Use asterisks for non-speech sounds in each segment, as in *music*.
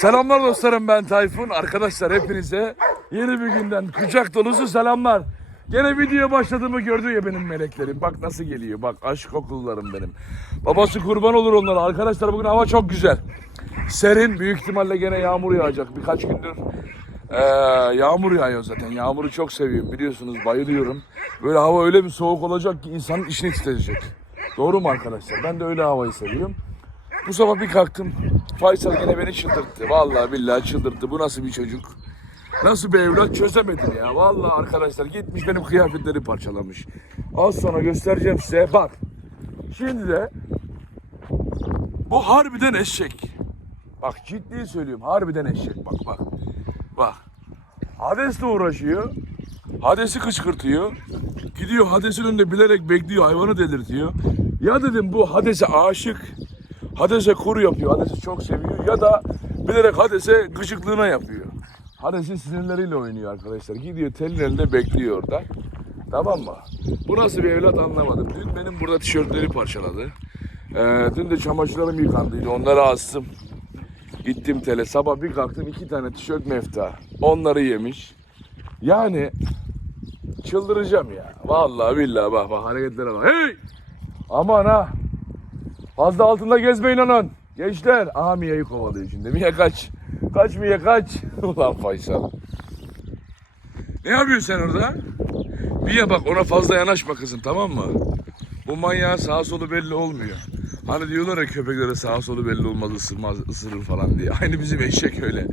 Selamlar dostlarım ben Tayfun. Arkadaşlar hepinize yeni bir günden kucak dolusu selamlar. Gene videoya başladığımı gördü ya benim meleklerim. Bak nasıl geliyor. Bak aşk okullarım benim. Babası kurban olur onlara. Arkadaşlar bugün hava çok güzel. Serin. Büyük ihtimalle gene yağmur yağacak. Birkaç gündür ee, yağmur yağıyor zaten. Yağmuru çok seviyorum biliyorsunuz. Bayılıyorum. Böyle hava öyle bir soğuk olacak ki insanın işini titrecek. Doğru mu arkadaşlar? Ben de öyle havayı seviyorum. Bu sabah bir kalktım. Faysal yine beni çıldırttı. Vallahi billahi çıldırttı. Bu nasıl bir çocuk? Nasıl bir evlat çözemedim ya. Vallahi arkadaşlar gitmiş benim kıyafetleri parçalamış. Az sonra göstereceğim size. Bak. Şimdi de bu harbiden eşek. Bak ciddi söylüyorum. Harbiden eşek. Bak bak. Bak. Hades'le uğraşıyor. Hades'i kışkırtıyor. Gidiyor Hades'in önünde bilerek bekliyor. Hayvanı delirtiyor. Ya dedim bu Hades'e aşık. Hades'e kuru yapıyor. Hades'i çok seviyor. Ya da bilerek Hades'e gıcıklığına yapıyor. Hades'in sinirleriyle oynuyor arkadaşlar. Gidiyor telin elinde bekliyor orada. Tamam mı? Bu nasıl bir evlat anlamadım. Dün benim burada tişörtleri parçaladı. Ee, dün de çamaşırlarım yıkandıydı. Onları astım. Gittim tele. Sabah bir kalktım iki tane tişört mefta. Onları yemiş. Yani çıldıracağım ya. Vallahi billahi bak bak hareketlere bak. Hey! Aman ha. Fazla altında gezmeyin onun. Gençler. Aha Mia'yı kovalıyor şimdi. Mia kaç. Kaç Mia kaç. *laughs* Ulan Faysal. Ne yapıyorsun sen orada? Mia bak ona fazla yanaşma kızım tamam mı? Bu manyağın sağa solu belli olmuyor. Hani diyorlar ya köpeklere sağa solu belli olmaz ısırmaz ısırır falan diye. Aynı bizim eşek öyle.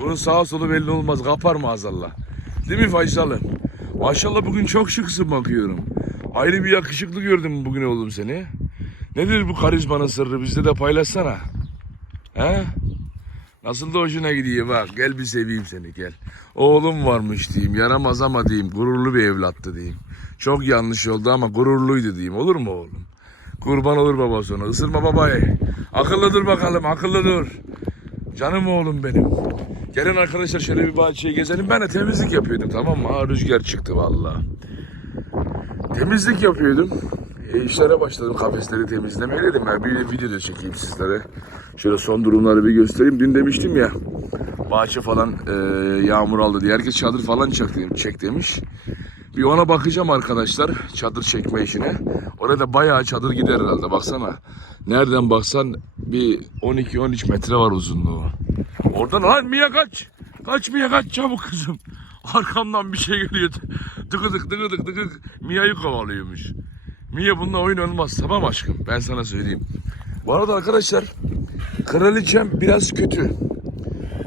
Bunun sağa solu belli olmaz kapar maazallah. Değil mi Faysal'ım? Maşallah bugün çok şıksın bakıyorum. Ayrı bir yakışıklı gördüm bugün oğlum seni. Nedir bu karizmanın sırrı bizde de paylaşsana. He? Nasıl da hoşuna gidiyor bak gel bir seveyim seni gel. Oğlum varmış diyeyim yaramaz ama diyeyim gururlu bir evlattı diyeyim. Çok yanlış oldu ama gururluydu diyeyim olur mu oğlum? Kurban olur baba sonra ısırma babayı. Akıllı dur bakalım akıllı dur. Canım oğlum benim. Gelin arkadaşlar şöyle bir bahçeye gezelim. Ben de temizlik yapıyordum tamam mı? Ha, rüzgar çıktı vallahi. Temizlik yapıyordum. E, işlere başladım kafesleri temizlemeye dedim ben bir video da çekeyim sizlere. Şöyle son durumları bir göstereyim. Dün demiştim ya bahçe falan e, yağmur aldı diye. Herkes çadır falan çek, çek demiş. Bir ona bakacağım arkadaşlar çadır çekme işine. Orada bayağı çadır gider herhalde baksana. Nereden baksan bir 12-13 metre var uzunluğu. Oradan lan Mia kaç. Kaç Mia kaç çabuk kızım. *laughs* Arkamdan bir şey geliyor. *laughs* Tıkıdık tıkıdık tıkıdık. Mia'yı kovalıyormuş. Mia bununla oyun olmaz tamam aşkım ben sana söyleyeyim. Bu arada arkadaşlar kraliçem biraz kötü.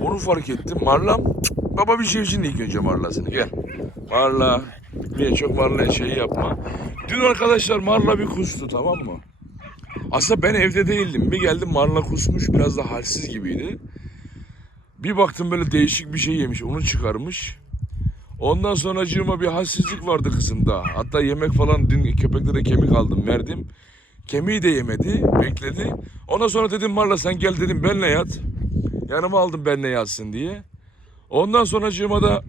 Onu fark ettim. Marlam baba bir şey için ilk önce marlasını gel. Marla. Mia çok marla şey yapma. Dün arkadaşlar marla bir kustu tamam mı? Aslında ben evde değildim. Bir geldim marla kusmuş biraz da halsiz gibiydi. Bir baktım böyle değişik bir şey yemiş. Onu çıkarmış. Ondan sonra cığıma bir halsizlik vardı kızımda. Hatta yemek falan dün köpeklere kemik aldım verdim. Kemiği de yemedi. Bekledi. Ondan sonra dedim Marla sen gel dedim benle yat. Yanıma aldım benle yatsın diye. Ondan sonra cığıma da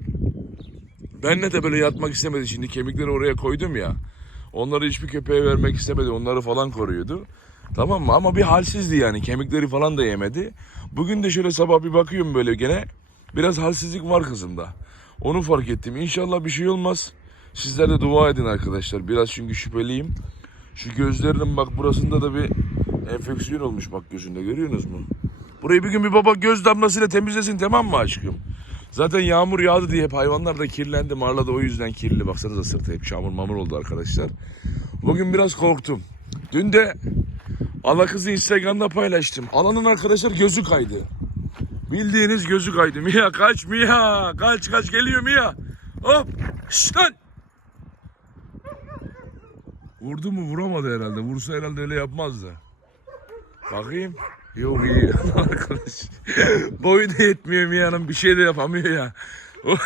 benle de böyle yatmak istemedi. Şimdi kemikleri oraya koydum ya. Onları hiçbir köpeğe vermek istemedi. Onları falan koruyordu. Tamam mı? Ama bir halsizdi yani. Kemikleri falan da yemedi. Bugün de şöyle sabah bir bakıyorum böyle gene. Biraz halsizlik var kızımda. Onu fark ettim. İnşallah bir şey olmaz. Sizler de dua edin arkadaşlar. Biraz çünkü şüpheliyim. Şu gözlerinin bak burasında da bir enfeksiyon olmuş bak gözünde görüyorsunuz mu? Burayı bir gün bir baba göz damlasıyla temizlesin tamam mı aşkım? Zaten yağmur yağdı diye hep hayvanlar da kirlendi. Marla da o yüzden kirli. Baksanıza sırtı hep çamur mamur oldu arkadaşlar. Bugün biraz korktum. Dün de Ala kızı Instagram'da paylaştım. Alanın arkadaşlar gözü kaydı. Bildiğiniz gözü kaydı. Mia kaç Mia. Kaç kaç geliyor Mia. Hop. Şşt. Vurdu mu vuramadı herhalde. Vursa herhalde öyle yapmazdı. Bakayım. Yok iyi *laughs* arkadaş. Boyu da yetmiyor Mia'nın bir şey de yapamıyor ya. *laughs*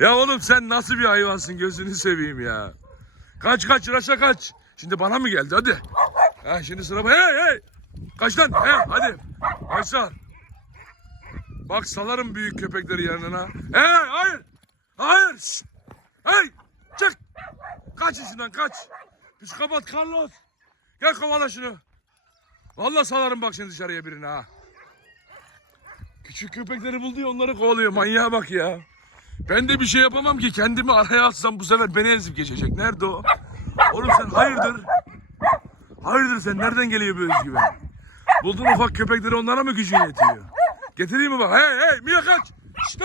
ya oğlum sen nasıl bir hayvansın gözünü seveyim ya. Kaç kaç Raşa kaç. Şimdi bana mı geldi hadi. Ha şimdi sıra hey hey. Kaç lan hey hadi. Aysal. Bak salarım büyük köpekleri yanına. Hey hayır. Hayır. Şşt. Hey çık. Kaç işinden kaç. Psikopat Carlos. Gel kovala şunu. Vallahi salarım bak şimdi dışarıya birine ha. Küçük köpekleri buldu ya onları kovalıyor. Manyağa bak ya. Ben de bir şey yapamam ki. Kendimi araya atsam bu sefer beni ezip geçecek. Nerede o? Oğlum sen hayırdır? Hayırdır sen nereden geliyor bu özgüven? Buldun ufak köpekleri onlara mı gücün yetiyor? Getireyim mi bak? Hey hey Mia kaç! Şşt!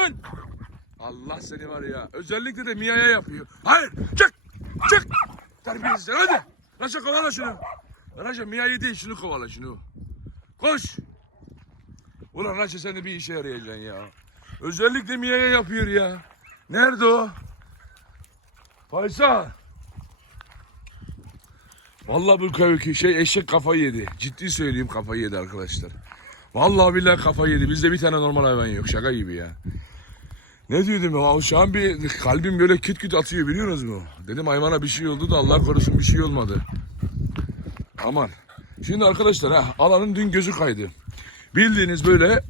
Allah seni var ya. Özellikle de Mia'ya yapıyor. Hayır! Çık! Çık! Terbiyesiz hadi! Raşa kovala şunu. Raşa Mia'yı değil şunu kovala şunu. Koş! Ulan Raşa sen de bir işe yarayacaksın ya. Özellikle Mia'ya yapıyor ya. Nerede o? Faysal! Vallahi bu köy şey eşek kafayı yedi. Ciddi söyleyeyim kafayı yedi arkadaşlar. Vallahi billahi kafayı yedi. Bizde bir tane normal hayvan yok. Şaka gibi ya. Ne diyordum ya? Şu an bir kalbim böyle küt küt atıyor biliyorsunuz mu? Dedim hayvana bir şey oldu da Allah korusun bir şey olmadı. Aman. Şimdi arkadaşlar ha alanın dün gözü kaydı. Bildiğiniz böyle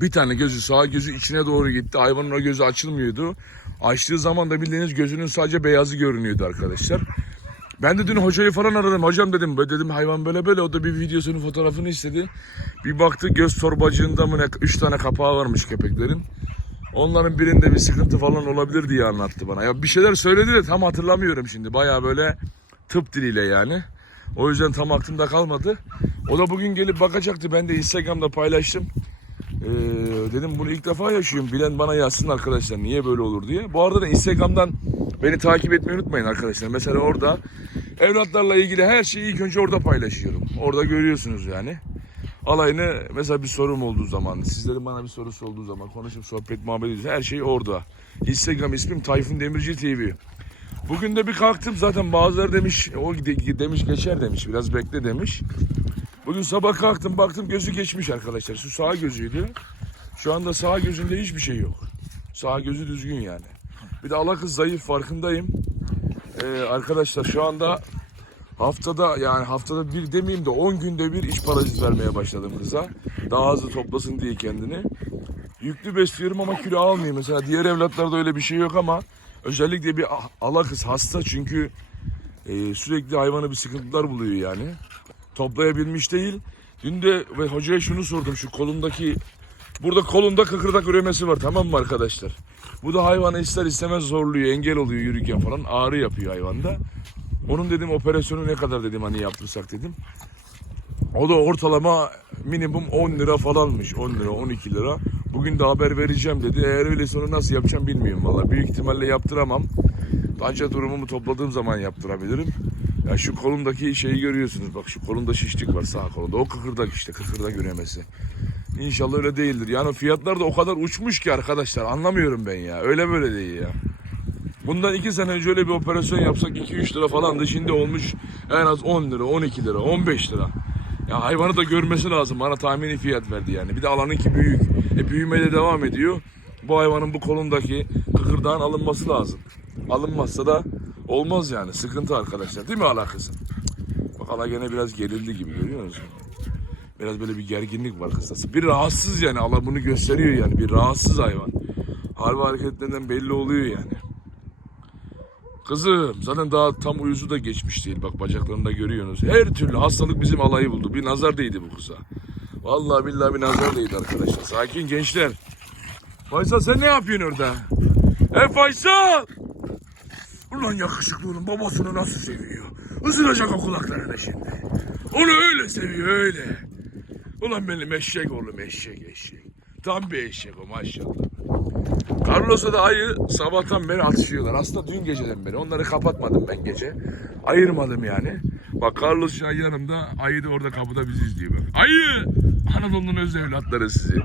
bir tane gözü sağ gözü içine doğru gitti. Hayvanın o gözü açılmıyordu. Açtığı zaman da bildiğiniz gözünün sadece beyazı görünüyordu arkadaşlar. Ben de dün hocayı falan aradım. Hocam dedim dedim hayvan böyle böyle. O da bir videosunun fotoğrafını istedi. Bir baktı göz torbacığında mı ne? Üç tane kapağı varmış köpeklerin. Onların birinde bir sıkıntı falan olabilir diye anlattı bana. Ya bir şeyler söyledi de tam hatırlamıyorum şimdi. Baya böyle tıp diliyle yani. O yüzden tam aklımda kalmadı. O da bugün gelip bakacaktı. Ben de Instagram'da paylaştım. Ee, dedim bunu ilk defa yaşıyorum. Bilen bana yazsın arkadaşlar niye böyle olur diye. Bu arada da Instagram'dan beni takip etmeyi unutmayın arkadaşlar. Mesela orada evlatlarla ilgili her şeyi ilk önce orada paylaşıyorum. Orada görüyorsunuz yani. Alayını mesela bir sorum olduğu zaman, sizlerin bana bir sorusu olduğu zaman konuşup sohbet muhabbet ediyoruz. Her şey orada. Instagram ismim Tayfun Demirci TV. Bugün de bir kalktım zaten bazıları demiş o de- demiş geçer demiş biraz bekle demiş. Bugün sabah kalktım baktım gözü geçmiş arkadaşlar. Şu sağ gözüydü. Şu anda sağ gözünde hiçbir şey yok. Sağ gözü düzgün yani. Bir de Allah kız zayıf farkındayım. Ee, arkadaşlar şu anda haftada yani haftada bir demeyeyim de 10 günde bir iç parazit vermeye başladım kıza. Daha hızlı toplasın diye kendini. Yüklü besliyorum ama kilo almıyor. Mesela diğer evlatlarda öyle bir şey yok ama özellikle bir ah- ala kız hasta çünkü e, sürekli hayvanı bir sıkıntılar buluyor yani. Toplayabilmiş değil. Dün de ve hocaya şunu sordum şu kolundaki burada kolunda kıkırdak üremesi var tamam mı arkadaşlar? Bu da hayvanı ister istemez zorluyor, engel oluyor yürürken falan ağrı yapıyor hayvanda. Onun dedim operasyonu ne kadar dedim hani yaptırsak dedim. O da ortalama minimum 10 lira falanmış. 10 lira, 12 lira. Bugün de haber vereceğim dedi. Eğer öyleyse onu nasıl yapacağım bilmiyorum valla. Büyük ihtimalle yaptıramam. Anca durumumu topladığım zaman yaptırabilirim. Ya şu kolumdaki şeyi görüyorsunuz. Bak şu kolumda şişlik var sağ kolumda. O kıkırdak işte kıkırdak üremesi. İnşallah öyle değildir. Yani fiyatlar da o kadar uçmuş ki arkadaşlar. Anlamıyorum ben ya. Öyle böyle değil ya. Bundan iki sene önce öyle bir operasyon yapsak 2-3 lira falandı. Şimdi olmuş en az 10 lira, 12 lira, 15 lira. Ya hayvanı da görmesi lazım. Bana tahmini fiyat verdi yani. Bir de alanınki büyük. E büyümeye de devam ediyor. Bu hayvanın bu kolundaki kıkırdağın alınması lazım. Alınmazsa da olmaz yani. Sıkıntı arkadaşlar. Değil mi ala kızım? Bak ala gene biraz gerildi gibi görüyor musun? Biraz böyle bir gerginlik var kıstası. Bir rahatsız yani. Allah bunu gösteriyor yani. Bir rahatsız hayvan. Ve hareketlerinden belli oluyor yani. Kızım zaten daha tam uyusu da geçmiş değil. Bak bacaklarında görüyorsunuz. Her türlü hastalık bizim alayı buldu. Bir nazar değdi bu kıza. Vallahi billahi bir nazar değdi arkadaşlar. Sakin gençler. Faysal sen ne yapıyorsun orada? E Faysal! Ulan yakışıklı oğlum babasını nasıl seviyor? Isıracak o kulaklarını şimdi. Onu öyle seviyor öyle. Ulan benim eşek oğlum eşek eşek. Tam bir eşek o maşallah. Carlos'a da ayı sabahtan beri atışıyorlar. Aslında dün geceden beri. Onları kapatmadım ben gece. Ayırmadım yani. Bak Carlos şu an yanımda. Ayı da orada kapıda bizi izliyor. Ayı! Anadolu'nun öz evlatları sizi.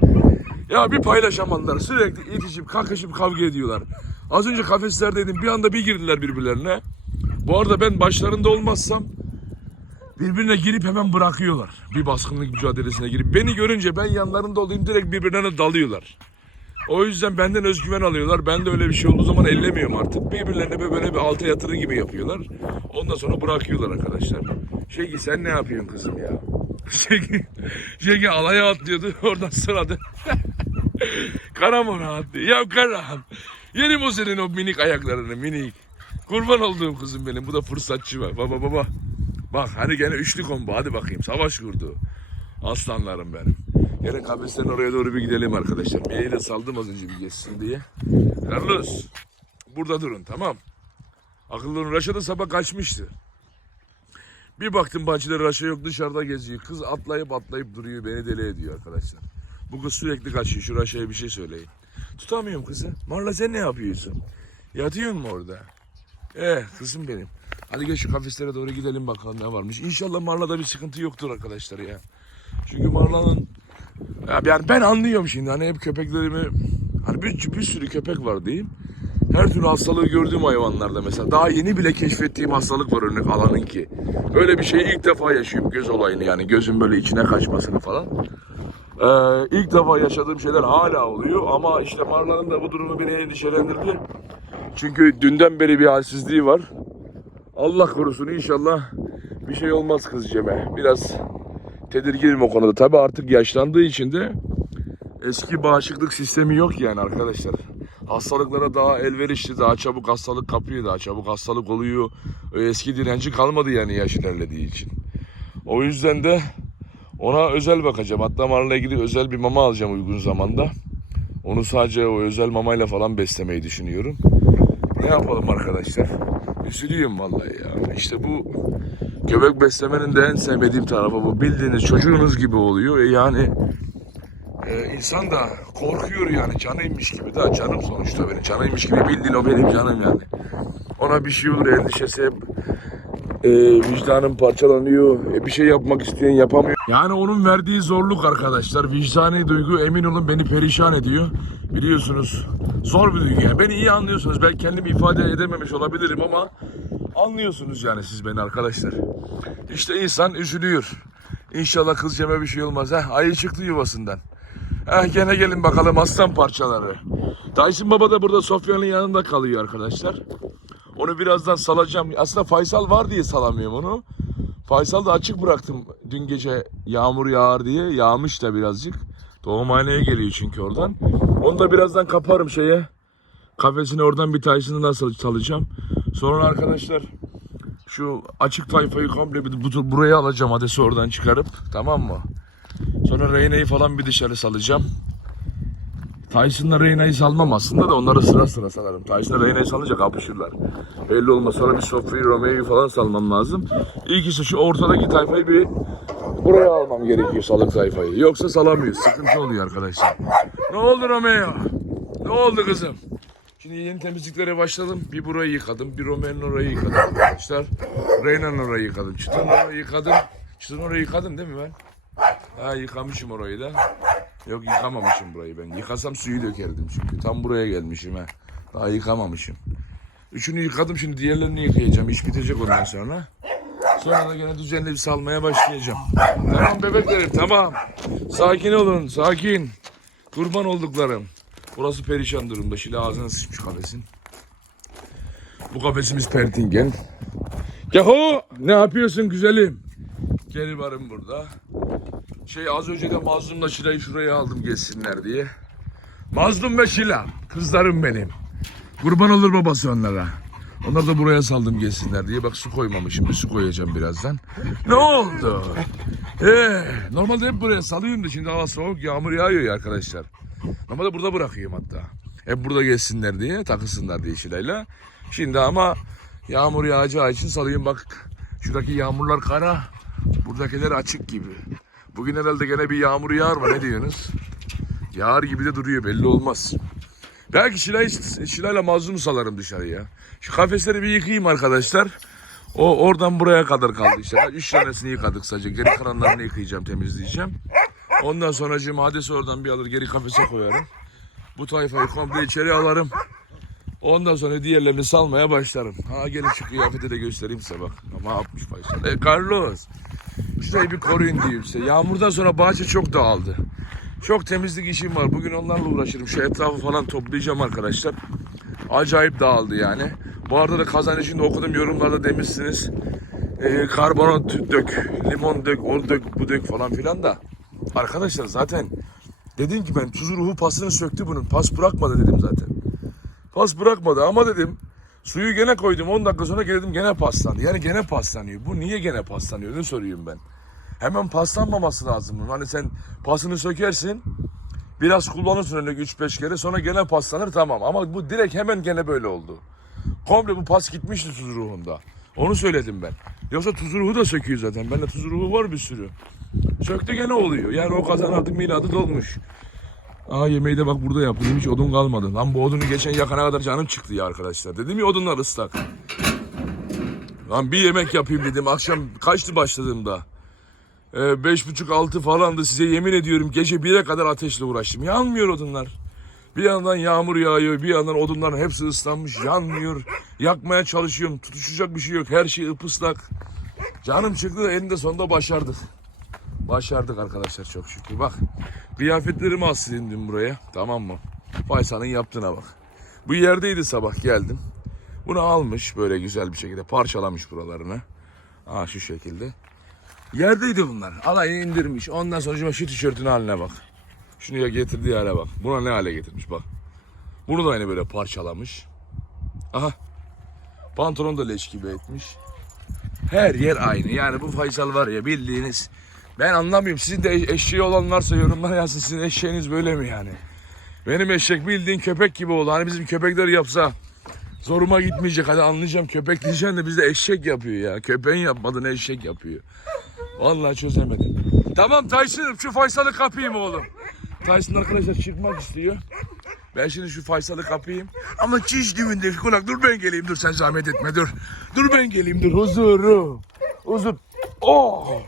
Ya bir paylaşamadılar. Sürekli itişip kakışıp kavga ediyorlar. Az önce kafeslerdeydim. Bir anda bir girdiler birbirlerine. Bu arada ben başlarında olmazsam birbirine girip hemen bırakıyorlar. Bir baskınlık mücadelesine girip. Beni görünce ben yanlarında olayım direkt birbirlerine dalıyorlar. O yüzden benden özgüven alıyorlar. Ben de öyle bir şey olduğu zaman ellemiyorum artık. Birbirlerine böyle, bir alta yatırı gibi yapıyorlar. Ondan sonra bırakıyorlar arkadaşlar. Şegi sen ne yapıyorsun kızım ya? *laughs* Şegi, Şegi alaya atlıyordu. *laughs* Oradan sıradı. *laughs* Karam ona atlıyor. Ya Karam. Yerim o senin o minik ayaklarını minik. Kurban olduğum kızım benim. Bu da fırsatçı var. Baba baba. Bak hani gene üçlü kombo. Hadi bakayım. Savaş kurdu. Aslanlarım benim. Gene kafeslerin oraya doğru bir gidelim arkadaşlar. Mia'yı da saldım az önce bir geçsin diye. Carlos burada durun tamam. Akıllı. Raşa da sabah kaçmıştı. Bir baktım bahçede Raşa yok dışarıda geziyor. Kız atlayıp atlayıp duruyor beni deli ediyor arkadaşlar. Bu kız sürekli kaçıyor. Şu Raşa'ya bir şey söyleyin. Tutamıyorum kızı. Marla sen ne yapıyorsun? Yatıyor mu orada? Eh kızım benim. Hadi gel şu kafeslere doğru gidelim bakalım ne varmış. İnşallah Marla'da bir sıkıntı yoktur arkadaşlar ya. Çünkü Marla'nın ya yani ben anlıyorum şimdi hani hep köpeklerimi hani bir, bir sürü köpek var diyeyim. Her türlü hastalığı gördüğüm hayvanlarda mesela daha yeni bile keşfettiğim hastalık var örnek alanın ki. Öyle bir şeyi ilk defa yaşıyorum göz olayını yani gözün böyle içine kaçmasını falan. Ee, ilk defa yaşadığım şeyler hala oluyor ama işte Marla'nın da bu durumu beni endişelendirdi. Çünkü dünden beri bir halsizliği var. Allah korusun inşallah bir şey olmaz kızceme. Biraz tedirginim o konuda. Tabi artık yaşlandığı için de eski bağışıklık sistemi yok yani arkadaşlar. Hastalıklara daha elverişli, daha çabuk hastalık kapıyor, daha çabuk hastalık oluyor. Eski direnci kalmadı yani yaş ilerlediği için. O yüzden de ona özel bakacağım. Hatta Marla ilgili özel bir mama alacağım uygun zamanda. Onu sadece o özel mamayla falan beslemeyi düşünüyorum. Ne yapalım arkadaşlar? Üzülüyorum vallahi ya. İşte bu göbek beslemenin de en sevmediğim tarafı bu. Bildiğiniz çocuğunuz gibi oluyor. E yani e, insan da korkuyor yani canıymış gibi. Daha canım sonuçta benim. Canıymış gibi bildiğin o benim canım yani. Ona bir şey olur endişesi hep e, vicdanım parçalanıyor. E, bir şey yapmak isteyen yapamıyor. Yani onun verdiği zorluk arkadaşlar. Vicdani duygu emin olun beni perişan ediyor. Biliyorsunuz zor bir duygu yani. Beni iyi anlıyorsunuz. Ben kendimi ifade edememiş olabilirim ama anlıyorsunuz yani siz beni arkadaşlar. İşte insan üzülüyor. İnşallah kız Cem'e bir şey olmaz. Heh, ayı çıktı yuvasından. Heh, gene gelin bakalım aslan parçaları. Tyson Baba da burada Sofya'nın yanında kalıyor arkadaşlar. Onu birazdan salacağım. Aslında Faysal var diye salamıyorum onu. Faysal da açık bıraktım dün gece yağmur yağar diye. Yağmış da birazcık. Doğumhaneye geliyor çünkü oradan. Onu da birazdan kaparım şeye. Kafesine oradan bir tanesini nasıl salacağım. Sonra arkadaşlar şu açık tayfayı komple bir bu- buraya alacağım adesi oradan çıkarıp. Tamam mı? Sonra Reyna'yı falan bir dışarı salacağım. Tyson'la Reyna'yı salmam aslında da onları sıra sıra salarım. Tyson'la Reyna'yı salınca kapışırlar. Belli olmaz. Sonra bir Sophie, Romeo'yu falan salmam lazım. İlkisi şu ortadaki tayfayı bir buraya almam gerekiyor salık tayfayı. Yoksa salamıyoruz. Sıkıntı oluyor arkadaşlar. Ne oldu Romeo? Ne oldu kızım? Şimdi yeni temizliklere başladım. Bir burayı yıkadım. Bir Romeo'nun orayı yıkadım arkadaşlar. Reyna'nın orayı yıkadım. Çıtır'ın orayı yıkadım. Çıtır'ın orayı yıkadım değil mi ben? Ha yıkamışım orayı da. Yok yıkamamışım burayı ben. Yıkasam suyu dökerdim çünkü. Tam buraya gelmişim ha. Daha yıkamamışım. Üçünü yıkadım şimdi diğerlerini yıkayacağım. İş bitecek ondan sonra. Sonra da gene düzenli bir salmaya başlayacağım. Tamam bebeklerim tamam. Sakin olun sakin. Kurban olduklarım. Burası perişan durumda. Şimdi ağzına sıçmış kafesin. Bu kafesimiz Pertingen. Yahu ne yapıyorsun güzelim? Gel varım burada. Şey az önce de Mazlum'la Şila'yı şuraya aldım geçsinler diye. Mazlum ve Şila. Kızlarım benim. Kurban olur babası onlara. Onları da buraya saldım geçsinler diye. Bak su koymamışım. Bir su koyacağım birazdan. Ne oldu? Ee, normalde hep buraya salıyorum da şimdi hava soğuk yağmur yağıyor ya arkadaşlar. Normalde burada bırakıyorum hatta. Hep burada geçsinler diye takılsınlar diye Şila'yla. Şimdi ama yağmur yağacağı için salayım bak. Şuradaki yağmurlar kara. Buradakiler açık gibi. Bugün herhalde gene bir yağmur yağar mı ne diyorsunuz? Yağar gibi de duruyor belli olmaz. Belki Şila'yı, Şila'yla mazlumu salarım dışarıya. Şu kafesleri bir yıkayayım arkadaşlar. O oradan buraya kadar kaldı işte. Üç tanesini yıkadık sadece. Geri kalanlarını yıkayacağım, temizleyeceğim. Ondan sonra cumadesi oradan bir alır geri kafese koyarım. Bu tayfayı komple içeri alırım. Ondan sonra diğerlerini salmaya başlarım. Ha gelin şu kıyafeti de göstereyim size bak. Ama yapmış Faysal. E Carlos. Şurayı bir koruyun diyeyim size. Yağmurdan sonra bahçe çok dağıldı. Çok temizlik işim var. Bugün onlarla uğraşırım. Şu etrafı falan toplayacağım arkadaşlar. Acayip dağıldı yani. Bu arada da kazan içinde okudum yorumlarda demişsiniz. E, karbonat dök, limon dök, ol dök, bu dök falan filan da. Arkadaşlar zaten dedim ki ben tuzu ruhu pasını söktü bunun. Pas bırakmadı dedim zaten. Pas bırakmadı ama dedim suyu gene koydum 10 dakika sonra geldim gene paslandı. Yani gene paslanıyor. Bu niye gene paslanıyor ne soruyorum ben. hemen paslanmaması lazım. Hani sen pasını sökersin. Biraz kullanırsın örnek 3-5 kere sonra gene paslanır tamam. Ama bu direkt hemen gene böyle oldu. Komple bu pas gitmişti tuz ruhunda. Onu söyledim ben. Yoksa tuz ruhu da söküyor zaten. Bende tuz ruhu var bir sürü. Söktü gene oluyor. Yani o kazan artık miladı dolmuş. Aa yemeği de bak burada yaptım. Hiç odun kalmadı. Lan bu odunu geçen yakana kadar canım çıktı ya arkadaşlar. Dedim ya odunlar ıslak. Lan bir yemek yapayım dedim. Akşam kaçtı başladığımda? Ee, beş buçuk altı falandı size yemin ediyorum. Gece bire kadar ateşle uğraştım. Yanmıyor odunlar. Bir yandan yağmur yağıyor, bir yandan odunların hepsi ıslanmış, yanmıyor. Yakmaya çalışıyorum, tutuşacak bir şey yok. Her şey ıpıslak. Canım çıktı eninde sonunda başardık. Başardık arkadaşlar çok şükür. Bak kıyafetlerimi asayım buraya. Tamam mı? Faysal'ın yaptığına bak. Bu yerdeydi sabah geldim. Bunu almış böyle güzel bir şekilde parçalamış buralarını. Aa şu şekilde. Yerdeydi bunlar. Alayını indirmiş. Ondan sonra şu tişörtün haline bak. Şunu ya getirdiği hale bak. Buna ne hale getirmiş bak. Bunu da aynı böyle parçalamış. Aha. Pantolon da leş gibi etmiş. Her yer aynı. Yani bu Faysal var ya bildiğiniz. Ben anlamıyorum. Sizin de eş- eşeği olan varsa yorumlara yazsın. Sizin eşeğiniz böyle mi yani? Benim eşek bildiğin köpek gibi oldu. Hani bizim köpekler yapsa zoruma gitmeyecek. Hadi anlayacağım köpek diyeceğim de bizde eşek yapıyor ya. Köpeğin yapmadığını eşek yapıyor. Vallahi çözemedim. Tamam Tyson'ım şu Faysal'ı kapayım oğlum. Tyson arkadaşlar çıkmak istiyor. Ben şimdi şu Faysal'ı kapayım. Ama çiş düğünde kulak dur ben geleyim dur sen zahmet etme dur. Dur ben geleyim dur huzuru. Huzur. Oh.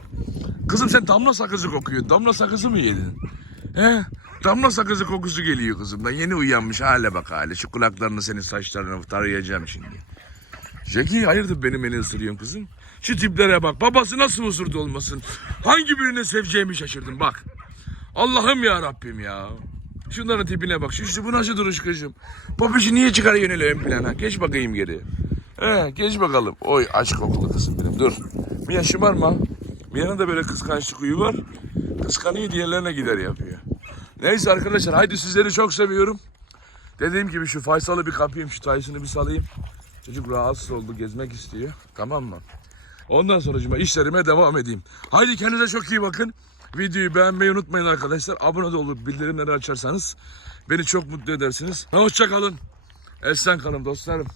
Kızım sen damla sakızı kokuyorsun. Damla sakızı mı yedin? He? Damla sakızı kokusu geliyor kızımdan. Yeni uyanmış hale bak hale. Şu kulaklarını senin saçlarını tarayacağım şimdi. Jackie hayırdır benim beni ısırıyorsun kızım? Şu tiplere bak. Babası nasıl husurda olmasın? Hangi birini seveceğimi şaşırdım bak. Allah'ım ya Rabbim ya. Şunların tipine bak. Şu, şu bu nasıl duruş kızım? Babacı niye çıkarıyorsun öyle ön plana? Geç bakayım geri. He, geç bakalım. Oy aşk kokulu kızım benim. Dur. Mia şımarma. Mia'nın da böyle kıskançlık huyu var. Kıskanıyor diğerlerine gider yapıyor. Neyse arkadaşlar haydi sizleri çok seviyorum. Dediğim gibi şu Faysal'ı bir kapayım, şu Tyson'ı bir salayım. Çocuk rahatsız oldu, gezmek istiyor. Tamam mı? Ondan sonra işlerime devam edeyim. Haydi kendinize çok iyi bakın. Videoyu beğenmeyi unutmayın arkadaşlar. Abone olup bildirimleri açarsanız beni çok mutlu edersiniz. Hoşça kalın. Esen kalın dostlarım.